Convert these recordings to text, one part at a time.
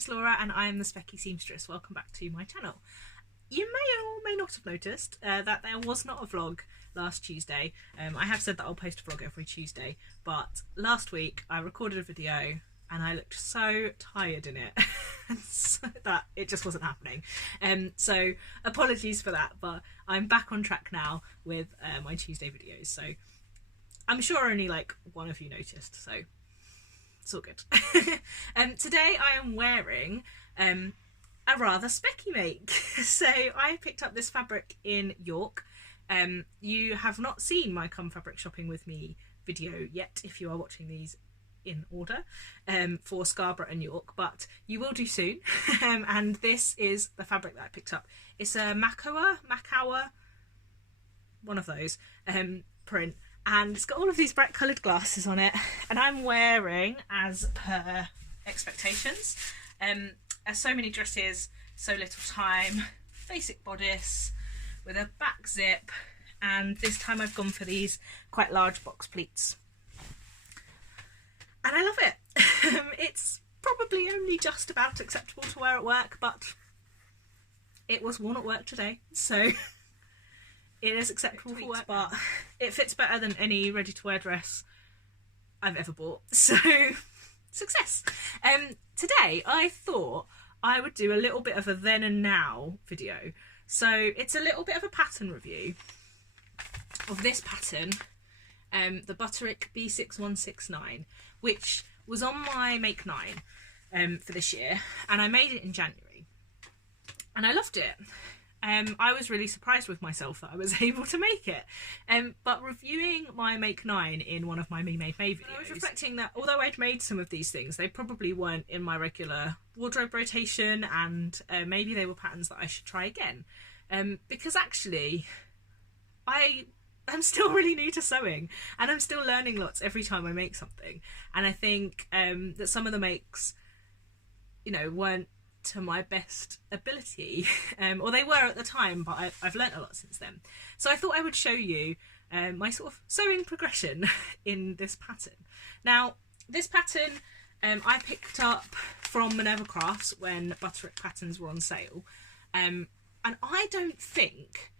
name's Laura and I am the Specky Seamstress. Welcome back to my channel. You may or may not have noticed that there was not a vlog last Tuesday. I have said that I'll post a vlog every Tuesday, but last week I recorded a video and I looked so tired in it so that it just wasn't happening. So apologies for that, but I'm back on track now with my Tuesday videos. So I'm sure only like one of you noticed, so it's all good. Today I am wearing a rather specky make. So I picked up this fabric in York. You have not seen my Come Fabric Shopping With Me video yet if you are watching these in order for Scarborough and York, but you will do soon. And this is the fabric that I picked up. It's a Makoa, one of those print, and it's got all of these bright coloured glasses on it, and I'm wearing, as per expectations, so many dresses, so little time, basic bodice with a back zip, and this time I've gone for these quite large box pleats. And I love it. It's probably only just about acceptable to wear at work, but it was worn at work today, so it is acceptable for work, but it fits better than any ready-to-wear dress I've ever bought, so success. Today I thought I would do a little bit of a then and now video. So it's a little bit of a pattern review of this pattern, the Butrerick B6169, which was on my Make 9 for this year, and I made it in January, and I loved it. I was really surprised with myself that I was able to make it. But reviewing my Make 9 in one of my Me Made May videos, I was reflecting that although I'd made some of these things, they probably weren't in my regular wardrobe rotation, and maybe they were patterns that I should try again. Because actually, I'm still really new to sewing, and I'm still learning lots every time I make something. And I think that some of the makes, you know, weren't to my best ability, or they were at the time, but I've learnt a lot since then. So I thought I would show you my sort of sewing progression in this pattern. Now, this pattern I picked up from Minerva Crafts when Butrerick patterns were on sale, and I don't think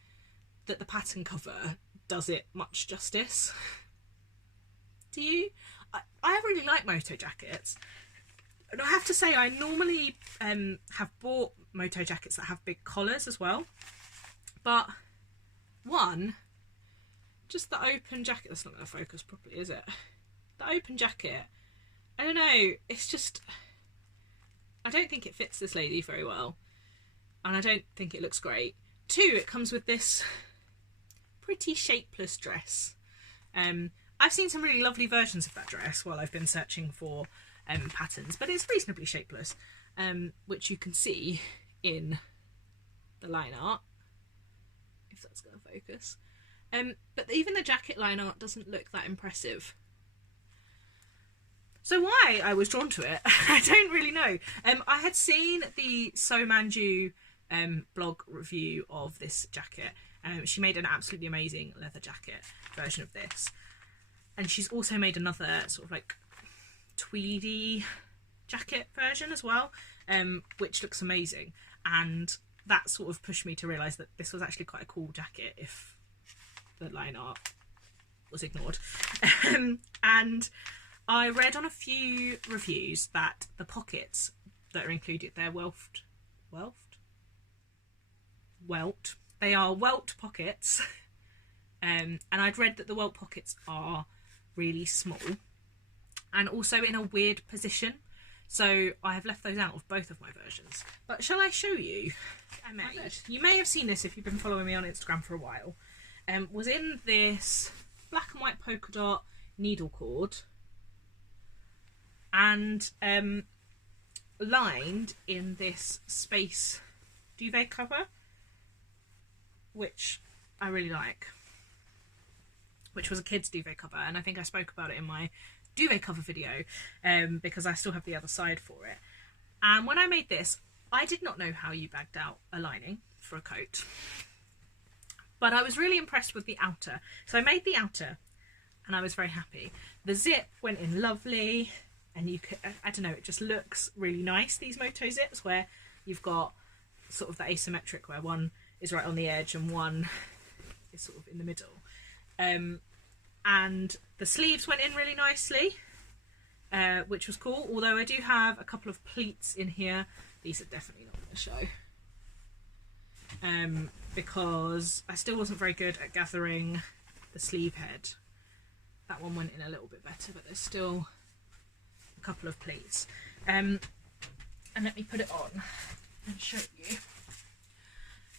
that the pattern cover does it much justice. Do you? I really like Moto jackets. And I have to say, I normally have bought Moto jackets that have big collars as well. But one, just the open jacket, that's not going to focus properly, is it? The open jacket, I don't know, it's just, I don't think it fits this lady very well. And I don't think it looks great. Two, it comes with this pretty shapeless dress. I've seen some really lovely versions of that dress while I've been searching for patterns, but it's reasonably shapeless, which you can see in the line art, if that's going to focus. But even the jacket line art doesn't look that impressive. So why I was drawn to it, I don't really know. I had seen the So Manju blog review of this jacket. She made an absolutely amazing leather jacket version of this, and she's also made another sort of like tweedy jacket version as well, which looks amazing, and that sort of pushed me to realise that this was actually quite a cool jacket if the line art was ignored. And I read on a few reviews that the pockets that are included, they're they are welt pockets, and I'd read that the welt pockets are really small and also in a weird position, so I have left those out of both of my versions. But shall I show you what I made? You may have seen this if you've been following me on Instagram for a while. Was in this black and white polka dot needle cord, and lined in this space duvet cover, which I really like, which was a kid's duvet cover, and I think I spoke about it in my duvet cover video, because I still have the other side for it. And when I made this, I did not know how you bagged out a lining for a coat, but I was really impressed with the outer. So I made the outer and I was very happy. The zip went in lovely, and you could, I don't know, it just looks really nice, these Moto zips, where you've got sort of the asymmetric, where one is right on the edge and one is sort of in the middle. And the sleeves went in really nicely, which was cool, although I do have a couple of pleats in here. These are definitely not going to show, because I still wasn't very good at gathering the sleeve head. That one went in a little bit better, but there's still a couple of pleats. And let me put it on and show you.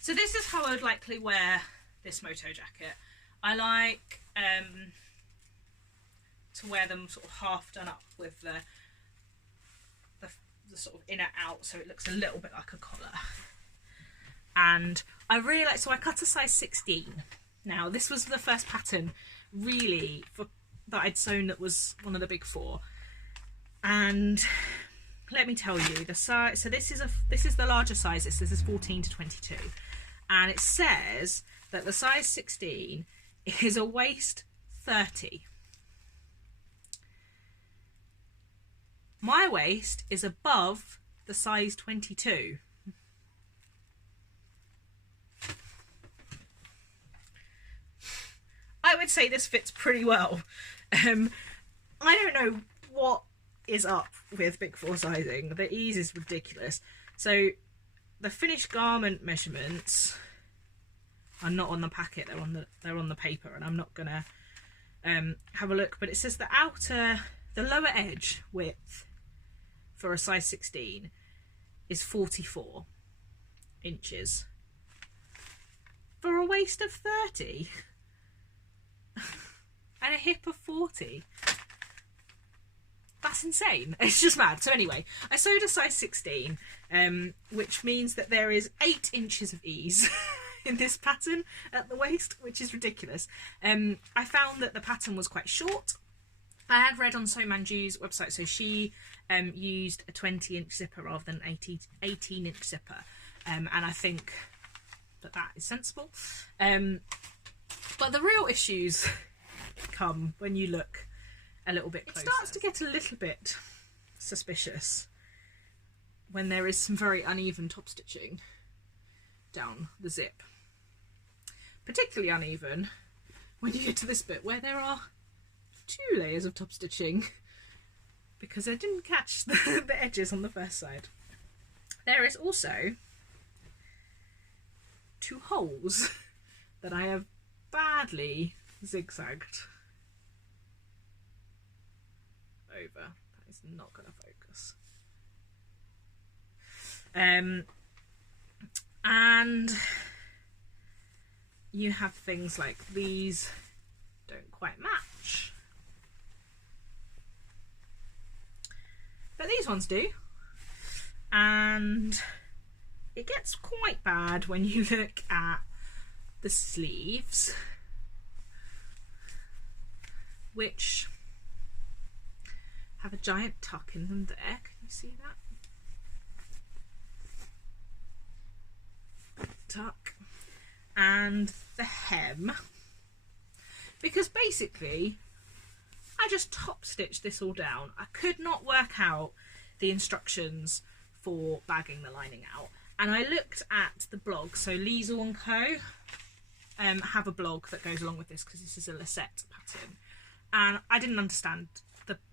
So this is how I would likely wear this Moto jacket. I like to wear them sort of half done up with the sort of inner out, so it looks a little bit like a collar. And I really like, so I cut a size 16. Now this was the first pattern really that I'd sewn that was one of the big four, and let me tell you the size. So this is the larger size. This is 14 to 22, and it says that the size 16 is a waist 30. My waist is above the size 22. I would say this fits pretty well. I don't know what is up with Big Four sizing. The ease is ridiculous. So the finished garment measurements are not on the packet, they're on the paper, and I'm not gonna have a look, but it says the lower edge width for a size 16 is 44 inches for a waist of 30 and a hip of 40. That's insane. It's just mad. So anyway, I sewed a size 16, which means that there is 8 inches of ease in this pattern at the waist, which is ridiculous. I found that the pattern was quite short. I had read on Sew Manju's website, so she used a 20-inch zipper rather than an 18-inch zipper, and I think that is sensible. But the real issues come when you look a little bit closer. It starts to get a little bit suspicious when there is some very uneven top stitching down the zip. Particularly uneven when you get to this bit where there are 2 layers of top stitching, because I didn't catch the edges on the first side. There is also 2 holes that I have badly zigzagged over. That is not going to focus. And you have things like these don't quite match, but these ones do, and it gets quite bad when you look at the sleeves, which have a giant tuck in them there. Can you see that? Tuck. And the hem, because basically I just top stitched this all down. I could not work out the instructions for bagging the lining out, and I looked at the blog. So Liesel & Co have a blog that goes along with this, because this is a Lisette pattern, and I didn't understand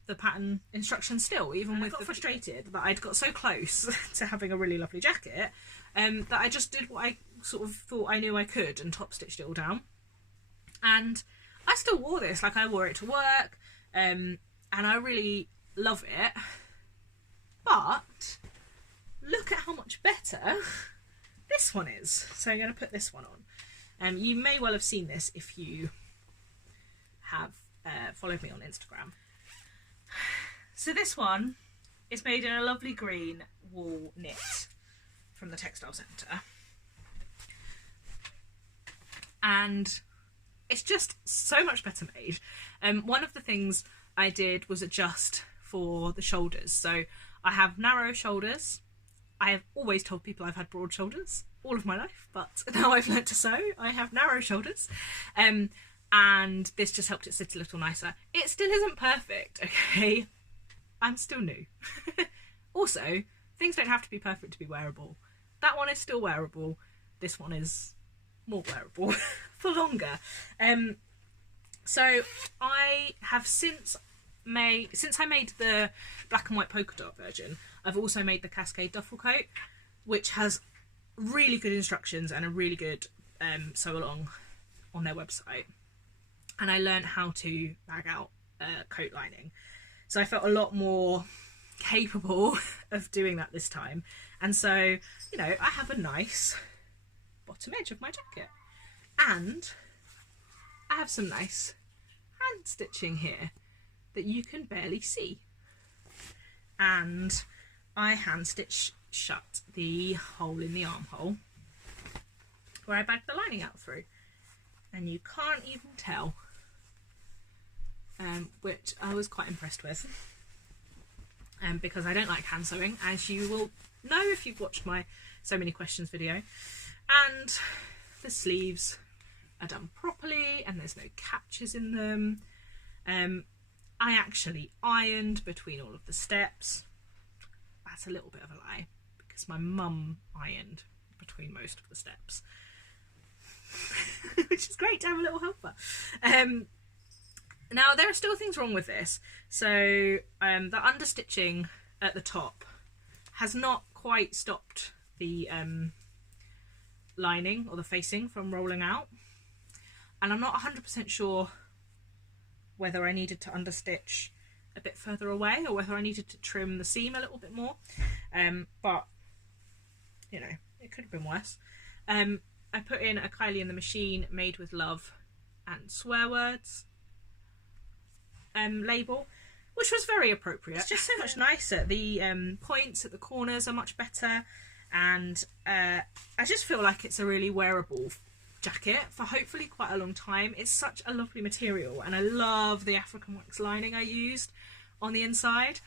the pattern instructions still, even with the frustrated that I'd got so close to having a really lovely jacket, that I just did what I sort of thought I knew I could and top stitched it all down. And I still wore this, like I wore it to work, and I really love it, but look at how much better this one is. So I'm going to put this one on. You may well have seen this if you have followed me on Instagram. So this one is made in a lovely green wool knit from the Textile Centre, and it's just so much better made. One of the things I did was adjust for the shoulders. So I have narrow shoulders. I have always told people I've had broad shoulders all of my life, but now I've learnt to sew, I have narrow shoulders. And this just helped it sit a little nicer. It still isn't perfect, okay? I'm still new. Also, things don't have to be perfect to be wearable. That one is still wearable. This one is more wearable for longer. So I have since I made the black and white polka dot version, I've also made the Cascade duffel coat, which has really good instructions and a really good sew along on their website. And I learned how to bag out coat lining. So I felt a lot more capable of doing that this time. And so, you know, I have a nice bottom edge of my jacket. And I have some nice hand stitching here that you can barely see. And I hand stitch shut the hole in the armhole where I bagged the lining out through. And you can't even tell, which I was quite impressed with. Because I don't like hand sewing, as you will know if you've watched my So Many Questions video. And the sleeves are done properly and there's no catches in them. I actually ironed between all of the steps. That's a little bit of a lie, because my mum ironed between most of the steps. Which is great to have a little helper. Now, there are still things wrong with this. So the understitching at the top has not quite stopped the lining or the facing from rolling out. And I'm not 100% sure whether I needed to understitch a bit further away or whether I needed to trim the seam a little bit more. But, you know, it could have been worse. I put in a Kylie in the Machine made with love and swear words label, which was very appropriate. It's just so much nicer. The points at the corners are much better, and I just feel like it's a really wearable jacket for hopefully quite a long time. It's such a lovely material, and I love the African wax lining I used on the inside.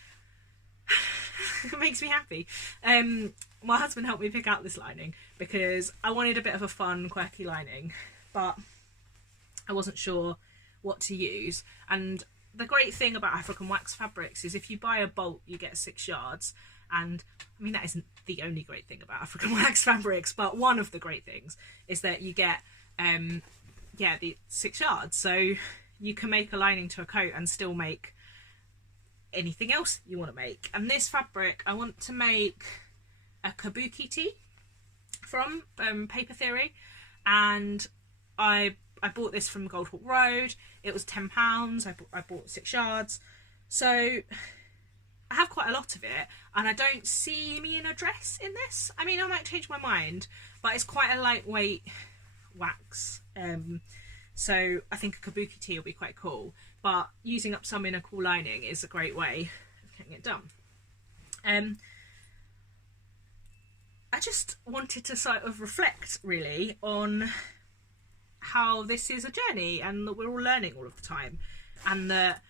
It makes me happy. My husband helped me pick out this lining because I wanted a bit of a fun, quirky lining, but I wasn't sure what to use. And the great thing about African wax fabrics is if you buy a bolt, you get 6 yards. And I mean, that isn't the only great thing about African wax fabrics, but one of the great things is that you get, the 6 yards. So you can make a lining to a coat and still make anything else you want to make. And this fabric, I want to make a kabuki tee from Paper Theory, and I bought this from Goldhawk Road. It was £10. I bought 6 yards, so I have quite a lot of it, and I don't see me in a dress in this. I mean, I might change my mind, but it's quite a lightweight wax, so I think a kabuki tee will be quite cool, but using up some in a cool lining is a great way of getting it done. I just wanted to sort of reflect really on how this is a journey and that we're all learning all of the time, and that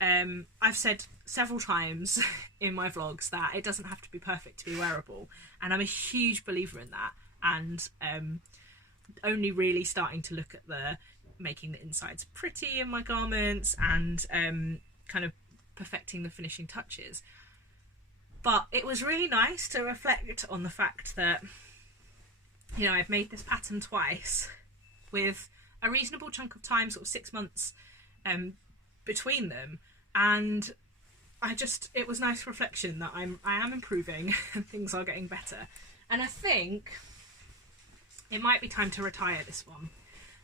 I've said several times in my vlogs that it doesn't have to be perfect to be wearable, and I'm a huge believer in that, and only really starting to look at the making the insides pretty in my garments and kind of perfecting the finishing touches. But it was really nice to reflect on the fact that, you know, I've made this pattern twice with a reasonable chunk of time, sort of 6 months between them, and it was nice reflection that I am improving and things are getting better. And I think it might be time to retire this one.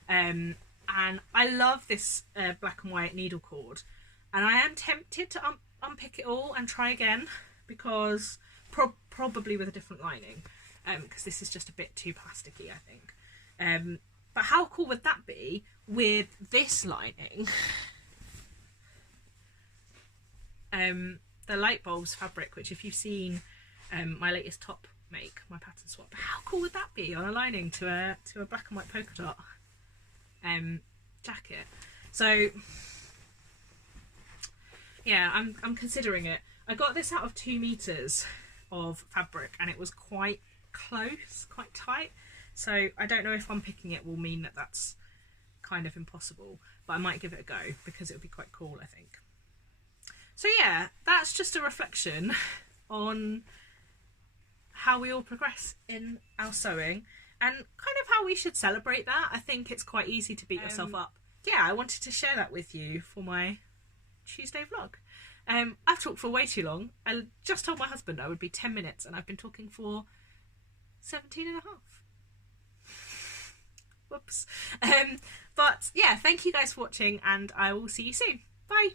And I love this black and white needle cord, and I am tempted to unpick it all and try again, because probably with a different lining, because this is just a bit too plasticky, I think. But how cool would that be with this lining? The light bulbs fabric, which if you've seen my latest top make, my pattern swap, how cool would that be on a lining to a black and white polka dot jacket? So yeah, I'm considering it. I got this out of 2 meters of fabric, and it was quite close, quite tight. So I don't know if unpicking it will mean that that's kind of impossible, but I might give it a go because it would be quite cool, I think. So yeah, that's just a reflection on how we all progress in our sewing and kind of how we should celebrate that. I think it's quite easy to beat yourself up. Yeah, I wanted to share that with you for my Tuesday vlog. I've talked for way too long. I just told my husband I would be 10 minutes and I've been talking for 17 and a half. Whoops. But yeah, thank you guys for watching and I will see you soon. Bye.